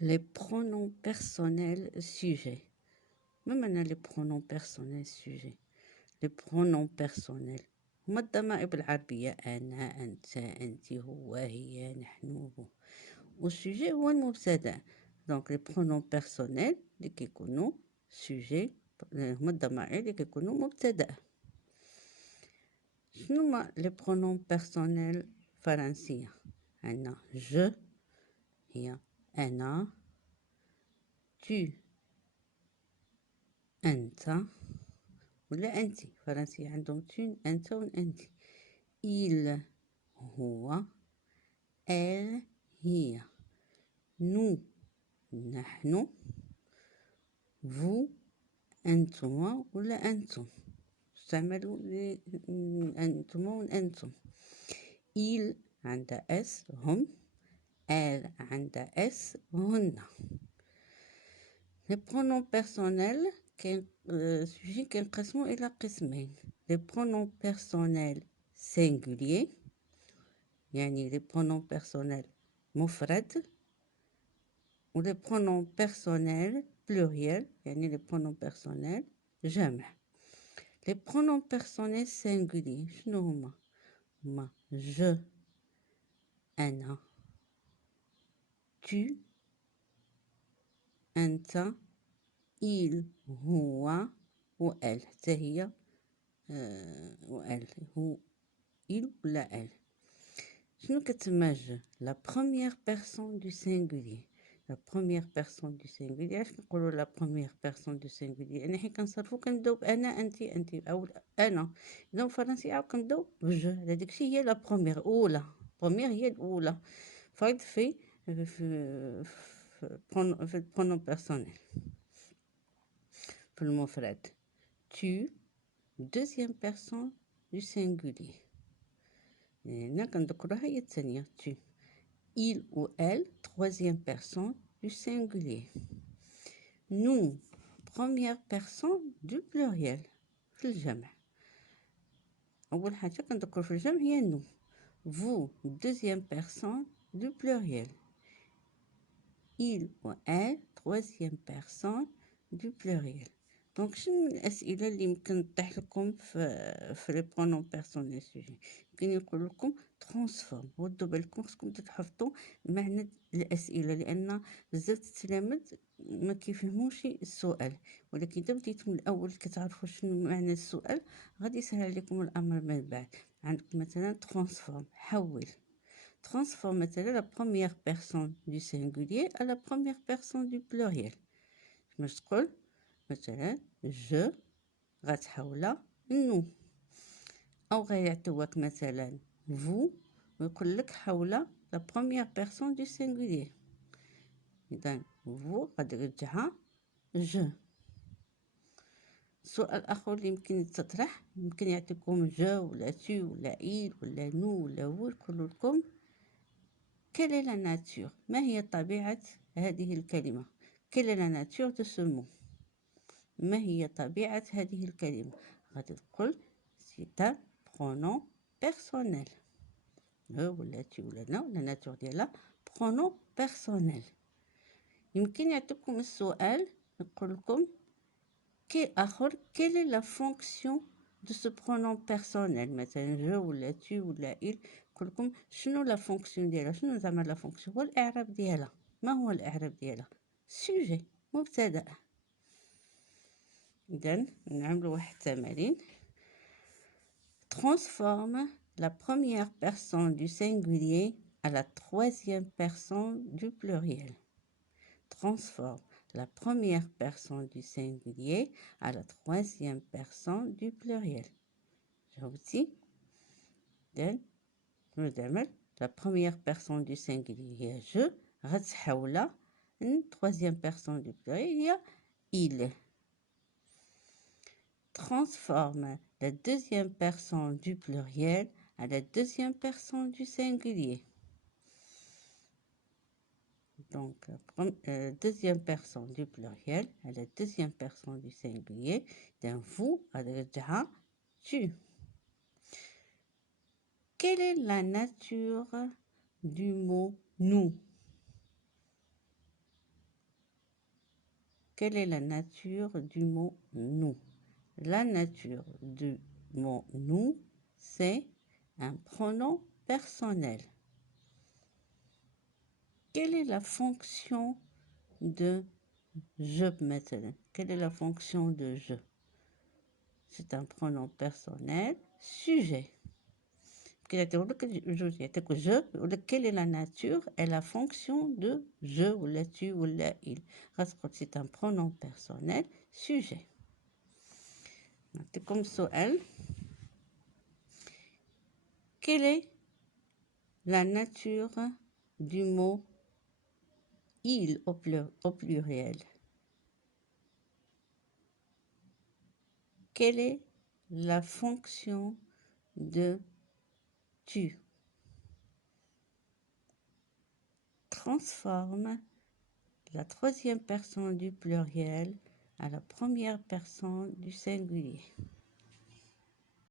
Les pronoms personnels sujets. Même on a les pronoms personnels sujets. Les pronoms personnels هما الضمائر بالعربية أنا أنت أنت هو هي نحن هو. والسوجي هو المبتدأ. دونك لي برونون بيرسونيل اللي كيكونوا سوجي هما الضمائر اللي كيكونوا مبتدأ. شنو هما لي برونون بيرسونيل فرنسية؟ عندنا جو هي أنا، tu أنت ولا أنت. فرنسية عندهم tu أنت وأنت. il هو، elle هي، nous نحن، vous أنتما ولا أنتم. استعملوا أنتما وأنتم. il عندها اس هم، elle عندها اس هن. les pronoms personnels كينقسموا إلى قسمين. les pronoms personnels singuliers يعني les pronoms personnels مفرد، و les pronoms personnels pluriels يعني les pronoms personnels جمع. les pronoms personnels singuliers شنو هما؟ هما je أنا، tu أنت، il هو، و elle حتى هي و elle هو il ولا elle. شنو كتسمى je؟ la première personne du singulier. la première personne du singulier. علاش كنقولوا la première personne du singulier؟ يعني حين كنصرفو كنبداو بأنا أنت أنت أو أنا. إذا بالفرنسية عاود كنبداو بجو. هذيك الشيء هي la première أولى. première هي الأولى. فرق في البرونون بيرسونيل في المفرد. tu deuxième personne du singulier. هنا كنذكروها هي الثانية tu. il ou elle troisième personne du singulier. nous première personne du pluriel في الجمع. أول حاجة كنذكر في الجمع هي nous. vous deuxième personne du pluriel. il ou elle troisième personne du pluriel. دونك شنو الأسئلة اللي يمكن تطيح لكم في لي برونون بيرسونيل سوجي؟ يمكن يقول لكم ترانسفورم. ردوا بالكم خصكم تحفظوا معنى الأسئلة، لأن بزاف التلاميذ ما كيفهموش السؤال، ولكن إذا بديتو من الأول كتعرفوا شنو معنى السؤال غادي يسهل عليكم الأمر من بعد. عندك مثلا ترانسفورم حول. Transforme la première personne du singulier à la première personne du pluriel. باش تقول مثلا je غتحولها nous، أو غيعطيوك مثلا vous ويقول لك حولها la première personne du singulier. إذا vous غادي ترجعها je. السؤال الآخر اللي يمكن تطرح يمكن يعطيكم je ولا tu ولا il ولا nous ولا vous يقول لكم quelle est la nature؟ ما هي طبيعة هذه الكلمة؟ quelle est la nature de ce mot؟ ما هي طبيعة هذه الكلمة؟ غادي تقول c'est un pronom personnel. ولا تي ولا نا ولا ناتور ديالها pronom personnel. يمكن يعطيكم السؤال يقول لكم كي آخر quelle est la fonction de ce pronom personnel؟ مثلا je ولا tu ولا il يقول لكم شنو لا فونكسيون ديالها؟ شنو زعما لا فونكسيون؟ هو الإعراب ديالها. ما هو الإعراب ديالها؟ سوجي مبتدأ. إذن نعملو واحد التمارين. Transforme la première personne du singulier à la troisième personne du pluriel. Transforme la première personne du singulier à la troisième personne du pluriel. جاوبتي؟ إذن نعمل la première personne du singulier هي je غتحولها troisième personne du pluriel هي il. Transforme la deuxième personne du pluriel à la deuxième personne du singulier. Donc, la deuxième personne du pluriel à la deuxième personne du singulier. D'un vous à déjà tu. Quelle est la nature du mot nous? Quelle est la nature du mot nous? La nature du mot nous, c'est un pronom personnel. Quelle est la fonction de je maintenant? Quelle est la fonction de je? C'est un pronom personnel, sujet. Quelle est la nature et la fonction de je ou la tu ou la il? C'est un pronom personnel, sujet. C'est comme سؤال. Quelle est la nature du mot il au pluriel? Quelle est la fonction de tu? Transforme la troisième personne du pluriel à la première personne du singulier.